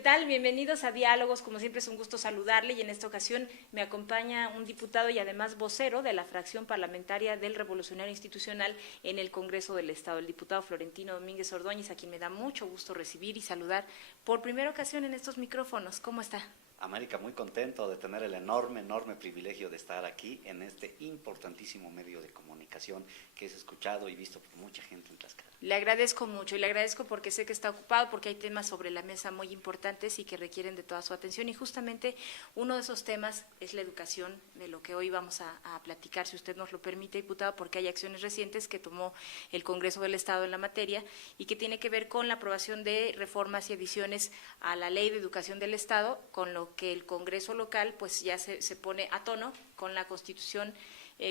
¿Qué tal? Bienvenidos a Diálogos, como siempre es un gusto saludarle y en esta ocasión me acompaña un diputado y además vocero de la fracción parlamentaria del Revolucionario Institucional en el Congreso del Estado, el diputado Florentino Domínguez Ordóñez, a quien me da mucho gusto recibir y saludar por primera ocasión en estos micrófonos. ¿Cómo está? América, muy contento de tener el enorme privilegio de estar aquí en este importantísimo medio de comunicación que es escuchado y visto por mucha gente en Tlaxcala. Le agradezco mucho y le agradezco porque sé que está ocupado, porque hay temas sobre la mesa muy importantes y que requieren de toda su atención y justamente uno de esos temas es la educación, de lo que hoy vamos a platicar, si usted nos lo permite, diputado, porque hay acciones recientes que tomó el Congreso del Estado en la materia y que tiene que ver con la aprobación de reformas y adiciones a la Ley de Educación del Estado, con lo que el Congreso local pues ya se pone a tono con la Constitución,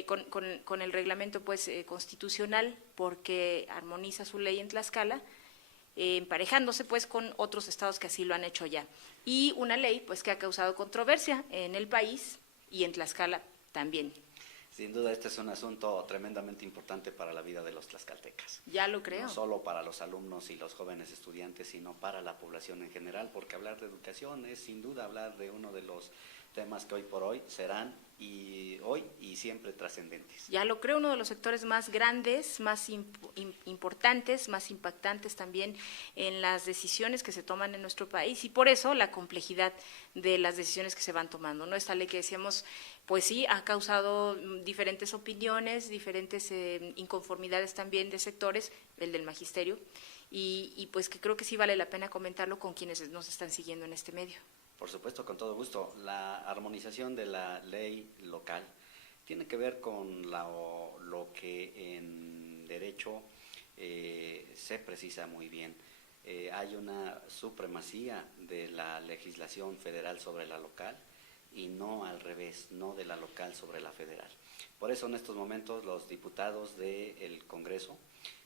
con el reglamento pues constitucional, porque armoniza su ley en Tlaxcala, emparejándose pues con otros estados que así lo han hecho ya. Y una ley pues que ha causado controversia en el país y en Tlaxcala también. Sin duda este es un asunto tremendamente importante para la vida de los tlaxcaltecas. Ya lo creo. No solo para los alumnos y los jóvenes estudiantes, sino para la población en general, porque hablar de educación es sin duda hablar de uno de los temas que hoy por hoy serán hoy y siempre trascendentes. Ya lo creo, uno de los sectores más grandes, más importantes, más impactantes también en las decisiones que se toman en nuestro país y por eso la complejidad de las decisiones que se van tomando, ¿no? Esta ley que decíamos, pues sí, ha causado diferentes opiniones, diferentes inconformidades también de sectores, el del magisterio, y pues que creo que sí vale la pena comentarlo con quienes nos están siguiendo en este medio. Por supuesto, con todo gusto. La armonización de la ley local tiene que ver con lo que en derecho se precisa muy bien. Hay una supremacía de la legislación federal sobre la local y no al revés, no de la local sobre la federal. Por eso en estos momentos los diputados del Congreso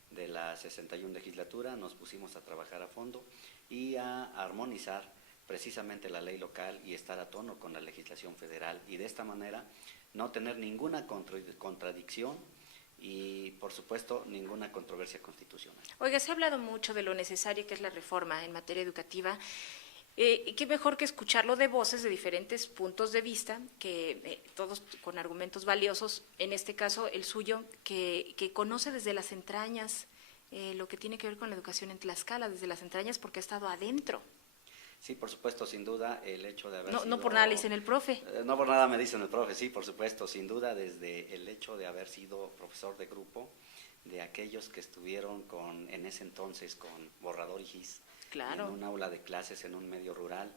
de la 61 legislatura nos pusimos a trabajar a fondo y a armonizar precisamente la ley local y estar a tono con la legislación federal y de esta manera no tener ninguna contradicción y por supuesto ninguna controversia constitucional. Oiga, se ha hablado mucho de lo necesario que es la reforma en materia educativa. Qué mejor que escucharlo de voces de diferentes puntos de vista, que todos con argumentos valiosos, en este caso el suyo, que conoce desde las entrañas lo que tiene que ver con la educación en Tlaxcala, desde las entrañas porque ha estado adentro. Sí, por supuesto, sin duda, el hecho de haber sido… No por nada le dicen el profe. No por nada me dicen el profe, sí, por supuesto, sin duda, desde el hecho de haber sido profesor de grupo, de aquellos que estuvieron en ese entonces con borrador y gis, claro, en un aula de clases en un medio rural,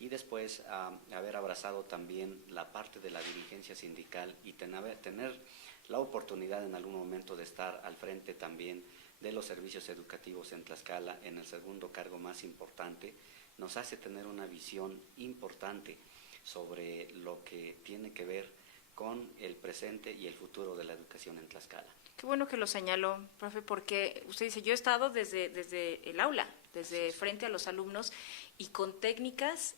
y después haber abrazado también la parte de la dirigencia sindical y tener la oportunidad en algún momento de estar al frente también de los servicios educativos en Tlaxcala, en el segundo cargo más importante, nos hace tener una visión importante sobre lo que tiene que ver con el presente y el futuro de la educación en Tlaxcala. Qué bueno que lo señaló, profe, porque usted dice, yo he estado desde el aula, desde frente a los alumnos y con técnicas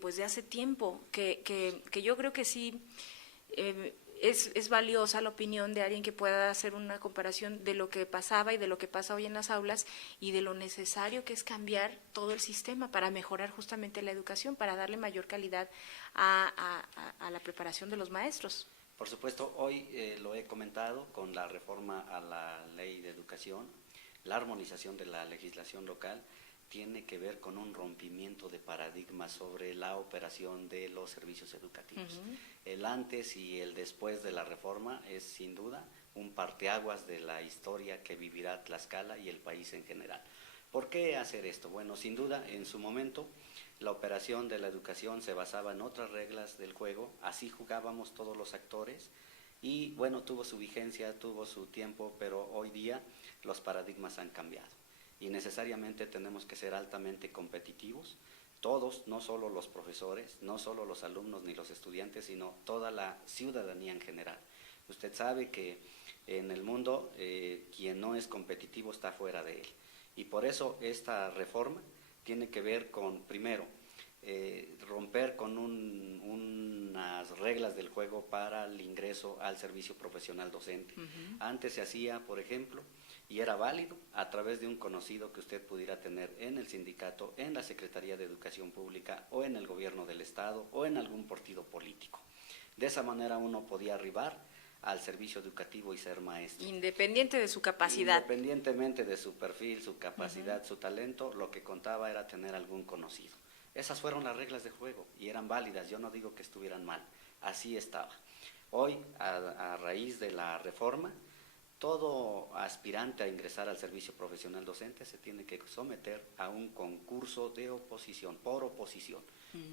pues de hace tiempo, que yo creo que sí es valiosa la opinión de alguien que pueda hacer una comparación de lo que pasaba y de lo que pasa hoy en las aulas y de lo necesario que es cambiar todo el sistema para mejorar justamente la educación, para darle mayor calidad a la preparación de los maestros. Por supuesto, hoy lo he comentado con la reforma a la ley de educación, la armonización de la legislación local tiene que ver con un rompimiento de paradigmas sobre la operación de los servicios educativos. El antes y el después de la reforma es sin duda un parteaguas de la historia que vivirá Tlaxcala y el país en general. ¿Por qué hacer esto? Bueno, sin duda, en su momento la operación de la educación se basaba en otras reglas del juego, así jugábamos todos los actores y bueno, tuvo su vigencia, tuvo su tiempo, pero hoy día los paradigmas han cambiado y necesariamente tenemos que ser altamente competitivos, todos, no solo los profesores, no solo los alumnos ni los estudiantes, sino toda la ciudadanía en general. Usted sabe que en el mundo quien no es competitivo está fuera de él y por eso esta reforma tiene que ver con, primero, romper con unas reglas del juego para el ingreso al servicio profesional docente. Antes se hacía, por ejemplo, y era válido a través de un conocido que usted pudiera tener en el sindicato, en la Secretaría de Educación Pública o en el gobierno del Estado o en algún partido político. De esa manera uno podía arribar al servicio educativo y ser maestro. Independiente de su capacidad. Independientemente de su perfil, su capacidad, su talento, lo que contaba era tener algún conocido. Esas fueron las reglas de juego y eran válidas, yo no digo que estuvieran mal, así estaba. Hoy, a raíz de la reforma, todo aspirante a ingresar al servicio profesional docente se tiene que someter a un concurso de oposición, por oposición.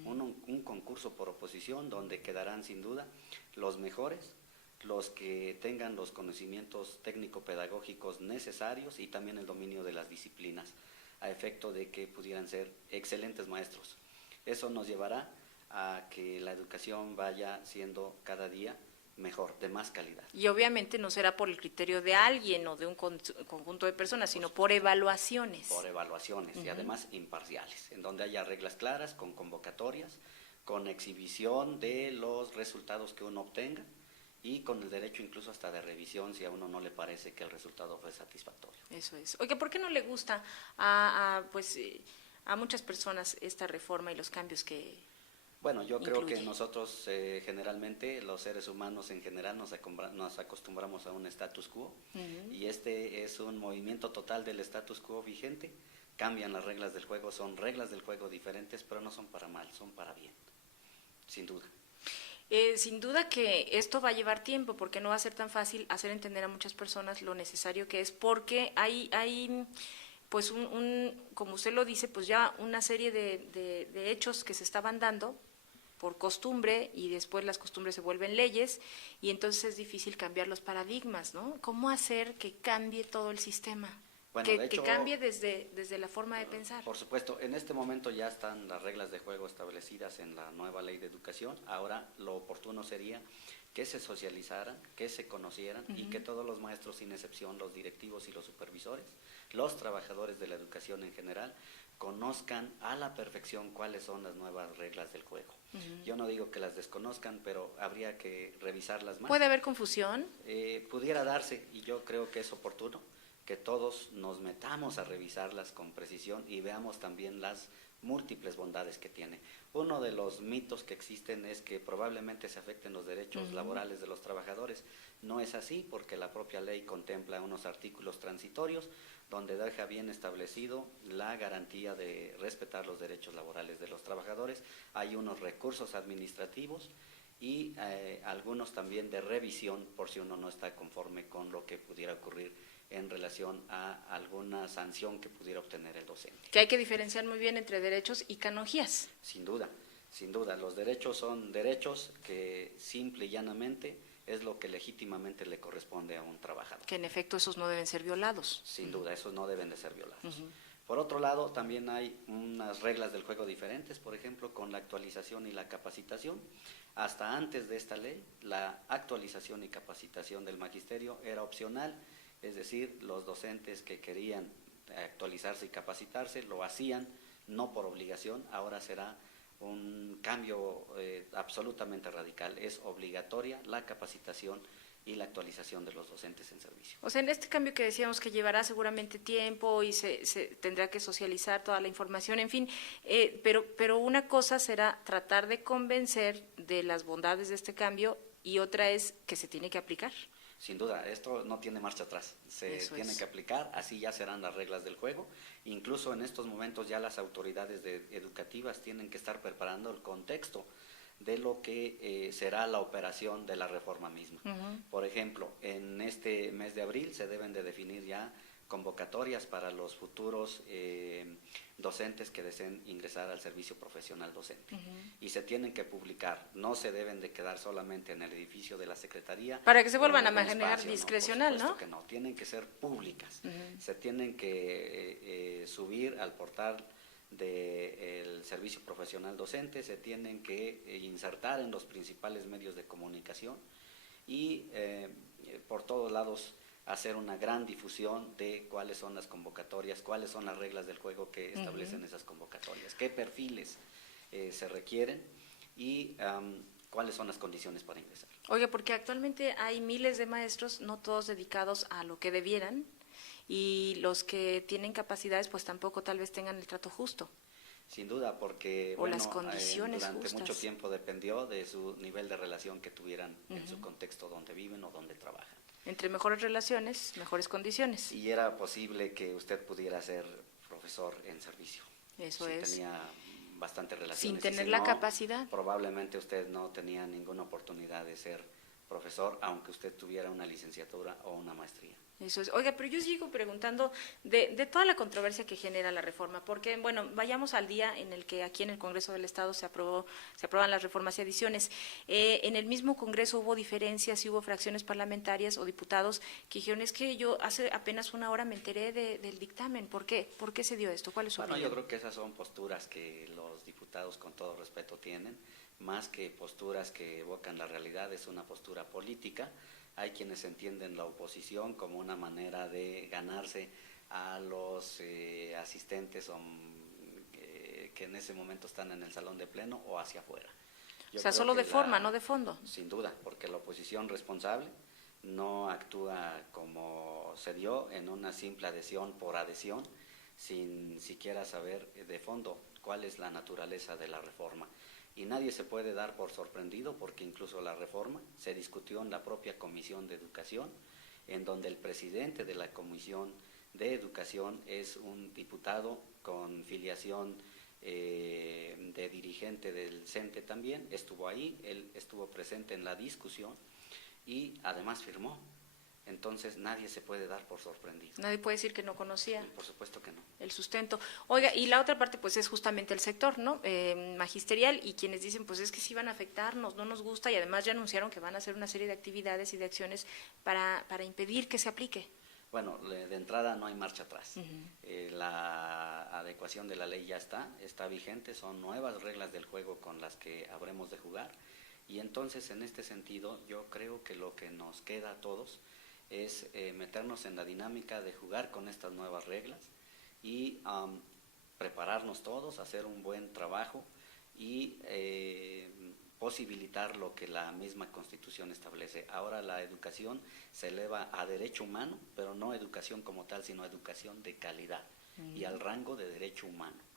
Un concurso por oposición donde quedarán sin duda los mejores, los que tengan los conocimientos técnico-pedagógicos necesarios y también el dominio de las disciplinas, a efecto de que pudieran ser excelentes maestros. Eso nos llevará a que la educación vaya siendo cada día mejor, de más calidad. Y obviamente no será por el criterio de alguien o de un conjunto de personas, sino por evaluaciones. Por evaluaciones y además imparciales, en donde haya reglas claras, con convocatorias, con exhibición de los resultados que uno obtenga y con el derecho incluso hasta de revisión si a uno no le parece que el resultado fue satisfactorio. Eso es. Oiga, ¿por qué no le gusta a muchas personas esta reforma y los cambios que Bueno, yo creo incluye? que nosotros generalmente, los seres humanos en general, nos acostumbramos a un status quo y este es un movimiento total del status quo vigente. Cambian las reglas del juego, son reglas del juego diferentes, pero no son para mal, son para bien, sin duda. Sin duda que esto va a llevar tiempo, porque no va a ser tan fácil hacer entender a muchas personas lo necesario que es, porque hay pues como usted lo dice, pues ya una serie de hechos que se estaban dando por costumbre y después las costumbres se vuelven leyes y entonces es difícil cambiar los paradigmas, ¿no? ¿Cómo hacer que cambie todo el sistema? Bueno, Que de hecho, cambie desde la forma de pensar. Por supuesto, en este momento ya están las reglas de juego establecidas en la nueva ley de educación. Ahora lo oportuno sería que se socializaran, que se conocieran y que todos los maestros, sin excepción, los directivos y los supervisores, los trabajadores de la educación en general, conozcan a la perfección cuáles son las nuevas reglas del juego. Yo no digo que las desconozcan, pero habría que revisarlas más. ¿Puede haber confusión? Pudiera darse, y yo creo que es oportuno que todos nos metamos a revisarlas con precisión y veamos también las múltiples bondades que tiene. Uno de los mitos que existen es que probablemente se afecten los derechos laborales de los trabajadores. No es así, porque la propia ley contempla unos artículos transitorios donde deja bien establecido la garantía de respetar los derechos laborales de los trabajadores. Hay unos recursos administrativos y algunos también de revisión por si uno no está conforme con lo que pudiera ocurrir en relación a alguna sanción que pudiera obtener el docente. Que hay que diferenciar muy bien entre derechos y canonjías. Sin duda, los derechos son derechos que simple y llanamente es lo que legítimamente le corresponde a un trabajador. Que en efecto esos no deben ser violados. Sin duda, esos no deben de ser violados. Por otro lado, también hay unas reglas del juego diferentes, por ejemplo, con la actualización y la capacitación. Hasta antes de esta ley, la actualización y capacitación del magisterio era opcional, es decir, los docentes que querían actualizarse y capacitarse lo hacían, no por obligación. Ahora será un cambio absolutamente radical. Es obligatoria la capacitación y la actualización de los docentes en servicio. O sea, en este cambio que decíamos que llevará seguramente tiempo y se tendrá que socializar toda la información, en fin, pero una cosa será tratar de convencer de las bondades de este cambio y otra es que se tiene que aplicar. Sin duda, esto no tiene marcha atrás, tiene que aplicar, así ya serán las reglas del juego. Incluso en estos momentos ya las autoridades educativas tienen que estar preparando el contexto de lo que será la operación de la reforma misma. Por ejemplo, en este mes de abril se deben de definir ya convocatorias para los futuros docentes que deseen ingresar al servicio profesional docente. Y se tienen que publicar, no se deben de quedar solamente en el edificio de la Secretaría. Para que se vuelvan a manejar discrecional, ¿no? Por supuesto que no, tienen que ser públicas. Se tienen que subir al portal del servicio profesional docente, se tienen que insertar en los principales medios de comunicación y por todos lados hacer una gran difusión de cuáles son las convocatorias, cuáles son las reglas del juego que establecen esas convocatorias, qué perfiles se requieren y cuáles son las condiciones para ingresar. Oye, porque actualmente hay miles de maestros, no todos dedicados a lo que debieran, y los que tienen capacidades pues tampoco tal vez tengan el trato justo. Sin duda, porque O las condiciones durante justas. mucho tiempo dependió de su nivel de relación que tuvieran en su contexto donde viven o donde trabajan. Entre mejores relaciones, mejores condiciones. Y era posible que usted pudiera ser profesor en servicio. Eso si es. tenía bastante relaciones. Sin Y tener si la no, capacidad. probablemente usted no tenía ninguna oportunidad de ser profesor, aunque usted tuviera una licenciatura o una maestría. Eso es. Oiga, pero yo sigo preguntando de toda la controversia que genera la reforma, porque, bueno, vayamos al día en el que aquí en el Congreso del Estado se aprueban las reformas y adiciones. En el mismo Congreso hubo diferencias y hubo fracciones parlamentarias o diputados que dijeron, es que yo hace apenas una hora me enteré del dictamen. ¿Por qué? ¿Por qué se dio esto? ¿Cuál es su Bueno, opinión? yo creo que esas son posturas que los diputados, con todo respeto, tienen, más que posturas que evocan la realidad, es una postura política. Hay quienes entienden la oposición como una manera de ganarse a los asistentes que en ese momento están en el salón de pleno o hacia afuera. O sea, solo de forma, no de fondo. Sin duda, porque la oposición responsable no actúa como se dio en una simple adhesión por adhesión, sin siquiera saber de fondo cuál es la naturaleza de la reforma. Y nadie se puede dar por sorprendido porque incluso la reforma se discutió en la propia Comisión de Educación, en donde el presidente de la Comisión de Educación es un diputado con filiación de dirigente del CENTE también, estuvo ahí, él estuvo presente en la discusión y además firmó. Entonces nadie se puede dar por sorprendido. Nadie puede decir que no conocía. Por supuesto que no. El sustento. Oiga, y la otra parte pues es justamente el sector, ¿no? Magisterial, y quienes dicen pues es que sí van a afectarnos, no nos gusta, y además ya anunciaron que van a hacer una serie de actividades y de acciones para impedir que se aplique. Bueno, de entrada no hay marcha atrás. La adecuación de la ley ya está vigente, son nuevas reglas del juego con las que habremos de jugar, y entonces en este sentido yo creo que lo que nos queda a todos es meternos en la dinámica de jugar con estas nuevas reglas y prepararnos todos, hacer un buen trabajo y posibilitar lo que la misma Constitución establece. Ahora la educación se eleva a derecho humano, pero no educación como tal, sino educación de calidad y al rango de derecho humano.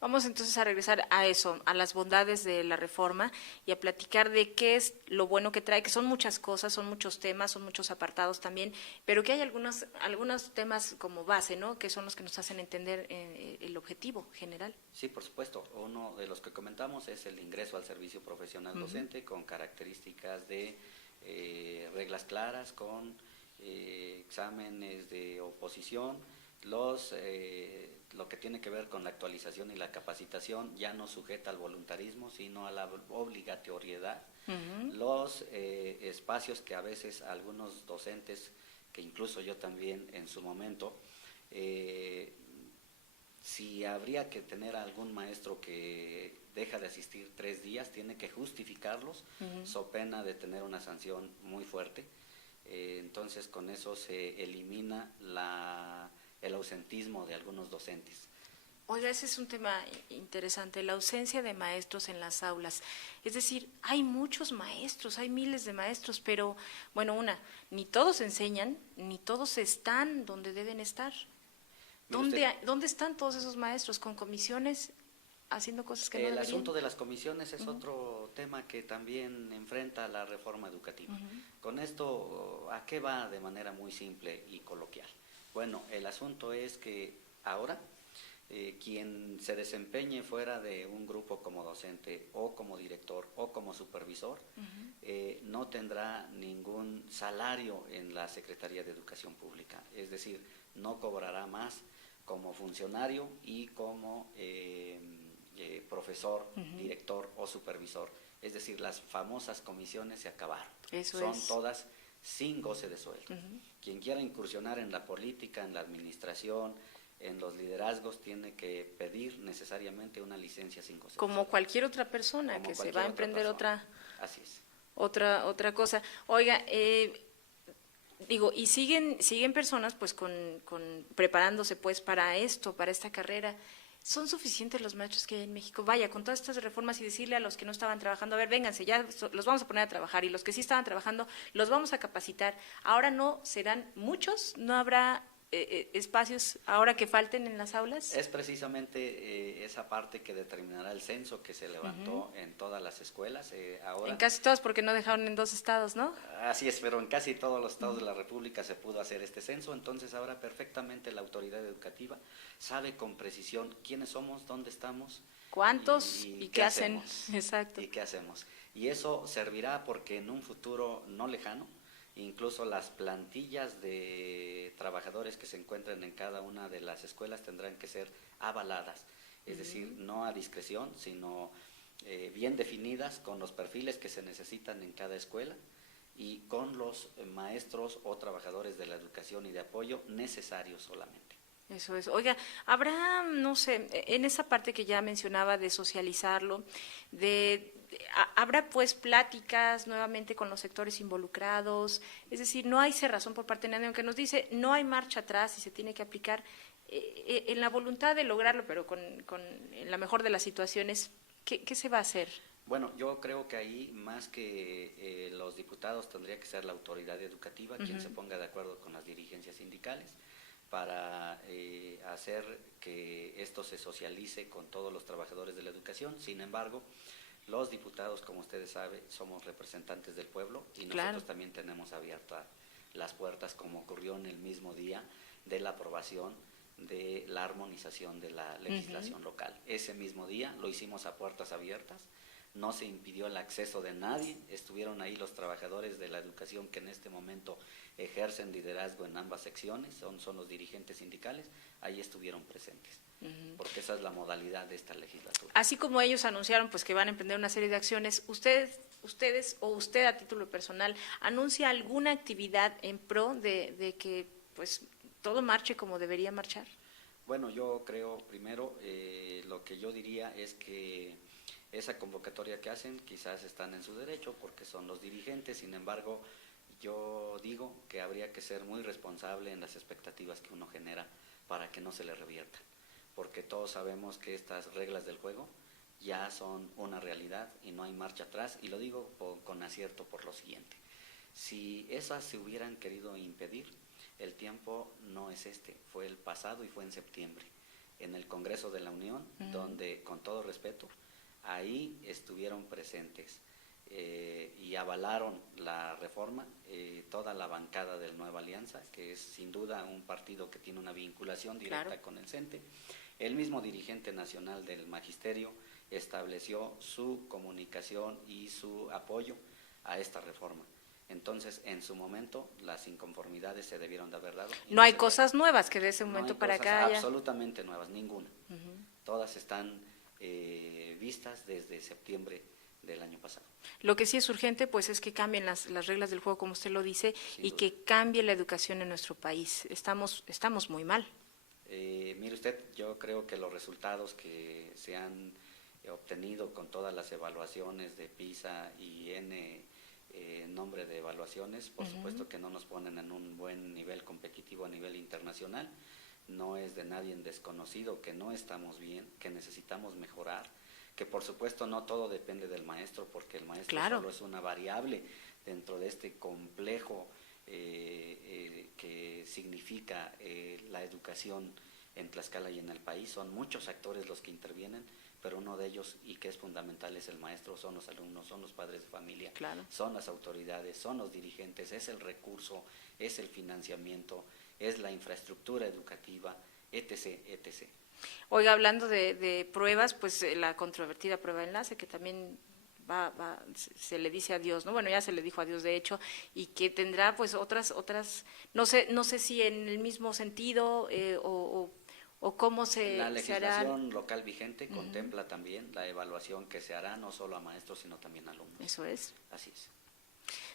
Vamos entonces a regresar a eso, a las bondades de la reforma y a platicar de qué es lo bueno que trae, que son muchas cosas, son muchos temas, son muchos apartados también, pero que hay algunos temas como base, ¿no? Que son los que nos hacen entender el objetivo general. Sí, por supuesto. Uno de los que comentamos es el ingreso al servicio profesional docente con características de reglas claras, con exámenes de oposición. Lo que tiene que ver con la actualización y la capacitación ya no sujeta al voluntarismo, sino a la obligatoriedad. Los espacios que a veces algunos docentes, que incluso yo también en su momento, si habría que tener a algún maestro que deja de asistir 3 días, tiene que justificarlos, so pena de tener una sanción muy fuerte. Entonces con eso se elimina el ausentismo de algunos docentes. Oiga, ese es un tema interesante, la ausencia de maestros en las aulas. Es decir, hay muchos maestros, hay miles de maestros, pero, bueno, ni todos enseñan, ni todos están donde deben estar. ¿Dónde están todos esos maestros? ¿Con comisiones, haciendo cosas que no deberían? El asunto de las comisiones es otro tema que también enfrenta la reforma educativa. Con esto, ¿a qué va de manera muy simple y coloquial? Bueno, el asunto es que ahora quien se desempeñe fuera de un grupo como docente o como director o como supervisor no tendrá ningún salario en la Secretaría de Educación Pública, es decir, no cobrará más como funcionario y como profesor, director o supervisor, es decir, las famosas comisiones se acabaron, son todas sin goce de sueldo. Quien quiera incursionar en la política, en la administración, en los liderazgos, tiene que pedir necesariamente una licencia sin goce de sueldo. Como cualquier otra persona que se va a emprender Así es. otra cosa. Oiga, y siguen personas pues preparándose pues para esto, para esta carrera. ¿Son suficientes los maestros que hay en México? Vaya, con todas estas reformas y decirle a los que no estaban trabajando, a ver, vénganse, ya los vamos a poner a trabajar, y los que sí estaban trabajando, los vamos a capacitar. Ahora no serán muchos, no habrá espacios ahora que falten en las aulas? Es precisamente esa parte que determinará el censo que se levantó en todas las escuelas. Ahora, En casi todos, porque no dejaron en 2 estados, ¿no? así es, pero en casi todos los estados de la República se pudo hacer este censo, entonces ahora perfectamente la autoridad educativa sabe con precisión quiénes somos, dónde estamos. ¿Cuántos y qué hacen? Hacemos, Exacto. y qué hacemos. Y eso servirá porque en un futuro no lejano, incluso las plantillas de trabajadores que se encuentren en cada una de las escuelas tendrán que ser avaladas, es decir, no a discreción, sino bien definidas con los perfiles que se necesitan en cada escuela y con los maestros o trabajadores de la educación y de apoyo necesarios solamente. Eso es. Oiga, habrá, no sé, en esa parte que ya mencionaba de socializarlo, habrá pues pláticas nuevamente con los sectores involucrados, es decir, no hay cerrazón por parte de nadie, aunque nos dice no hay marcha atrás y se tiene que aplicar en la voluntad de lograrlo, pero en la mejor de las situaciones, ¿qué se va a hacer? Bueno, yo creo que ahí más que los diputados tendría que ser la autoridad educativa quien se ponga de acuerdo con las dirigencias sindicales para hacer que esto se socialice con todos los trabajadores de la educación. Sin embargo, los diputados, como ustedes saben, somos representantes del pueblo y nosotros también tenemos abiertas las puertas, como ocurrió en el mismo día de la aprobación de la armonización de la legislación local. Ese mismo día lo hicimos a puertas abiertas, no se impidió el acceso de nadie, estuvieron ahí los trabajadores de la educación que en este momento ejercen liderazgo en ambas secciones, son los dirigentes sindicales, ahí estuvieron presentes, porque esa es la modalidad de esta legislatura. Así como ellos anunciaron pues que van a emprender una serie de acciones, ustedes o usted a título personal, ¿anuncia alguna actividad en pro de que pues todo marche como debería marchar? Bueno, yo creo primero, lo que yo diría es que esa convocatoria que hacen quizás están en su derecho porque son los dirigentes, sin embargo, yo digo que habría que ser muy responsable en las expectativas que uno genera para que no se le reviertan, porque todos sabemos que estas reglas del juego ya son una realidad y no hay marcha atrás, y lo digo con acierto por lo siguiente: si esas se hubieran querido impedir, el tiempo no es este, fue el pasado y fue en septiembre, en el Congreso de la Unión, donde, con todo respeto, ahí estuvieron presentes y avalaron la reforma toda la bancada de Nueva Alianza, que es sin duda un partido que tiene una vinculación directa con el CENTE. El mismo dirigente nacional del Magisterio estableció su comunicación y su apoyo a esta reforma. Entonces, en su momento, las inconformidades se debieron de haber dado. No hay cosas nuevas que de ese momento no para hay cosas acá haya. Absolutamente nuevas, ninguna. Todas están vistas desde septiembre del año pasado. Lo que sí es urgente pues es que cambien las reglas del juego, como usted lo dice, y que cambie la educación en nuestro país. Estamos muy mal. Mire usted, yo creo que los resultados que se han obtenido con todas las evaluaciones de PISA y nombre de evaluaciones, por supuesto que no nos ponen en un buen nivel competitivo a nivel internacional. No es de nadie desconocido que no estamos bien, que necesitamos mejorar, que por supuesto no todo depende del maestro, porque el maestro solo es una variable dentro de este complejo que significa la educación en Tlaxcala y en el país. Son muchos actores los que intervienen, pero uno de ellos, y que es fundamental, es el maestro, son los alumnos, son los padres de familia, son las autoridades, son los dirigentes, es el recurso, es el financiamiento, es la infraestructura educativa, etc., etc. Oiga, hablando de pruebas, pues la controvertida prueba de enlace, que también se le dice adiós, ¿no? Bueno, ya se le dijo adiós de hecho, y que tendrá pues otras, no sé si en el mismo sentido o cómo se hará. La legislación local vigente contempla también la evaluación que se hará no solo a maestros, sino también a alumnos. Eso es. Así es.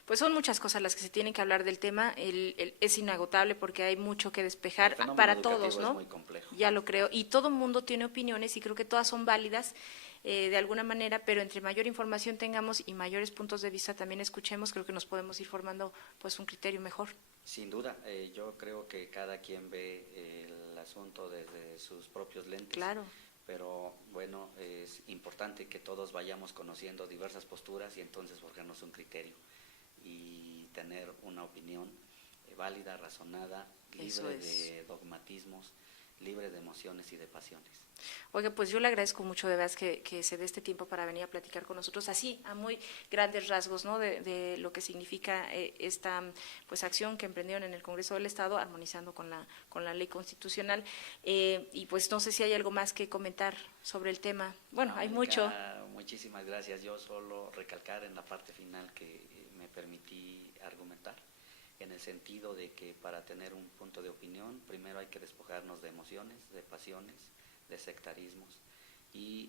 Pues son muchas cosas las que se tienen que hablar del tema, es inagotable porque hay mucho que despejar para todos, ¿no? Es muy complejo. Ya lo creo, y todo mundo tiene opiniones y creo que todas son válidas de alguna manera, pero entre mayor información tengamos y mayores puntos de vista también escuchemos, creo que nos podemos ir formando pues un criterio mejor. Sin duda, yo creo que cada quien ve el asunto desde sus propios lentes. Claro. Pero bueno, es importante que todos vayamos conociendo diversas posturas y entonces forjarnos un criterio y tener una opinión válida, razonada, Eso libre es. de dogmatismos, libre de emociones y de pasiones. Oiga, pues yo le agradezco mucho de verdad que se dé este tiempo para venir a platicar con nosotros, así, a muy grandes rasgos, ¿no? De lo que significa esta pues acción que emprendieron en el Congreso del Estado, armonizando con la ley constitucional. Y pues no sé si hay algo más que comentar sobre el tema. Bueno, No, hay Mónica, mucho. muchísimas gracias. Yo solo recalcar en la parte final que me permití argumentar, en el sentido de que para tener un punto de opinión, primero hay que despojarnos de emociones, de pasiones, de sectarismos y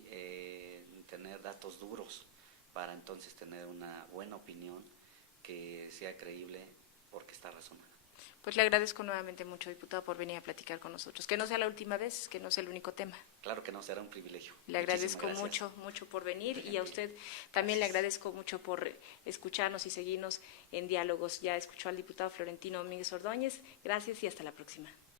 tener datos duros para entonces tener una buena opinión que sea creíble porque está razonada. Pues le agradezco nuevamente mucho, diputado, por venir a platicar con nosotros. Que no sea la última vez, que no sea el único tema. Claro que no, será un privilegio. Le agradezco Muchísimas gracias. mucho por venir y a usted también le agradezco mucho por escucharnos y seguirnos en diálogos. Ya escuchó al diputado Florentino Domínguez Ordóñez. Gracias y hasta la próxima.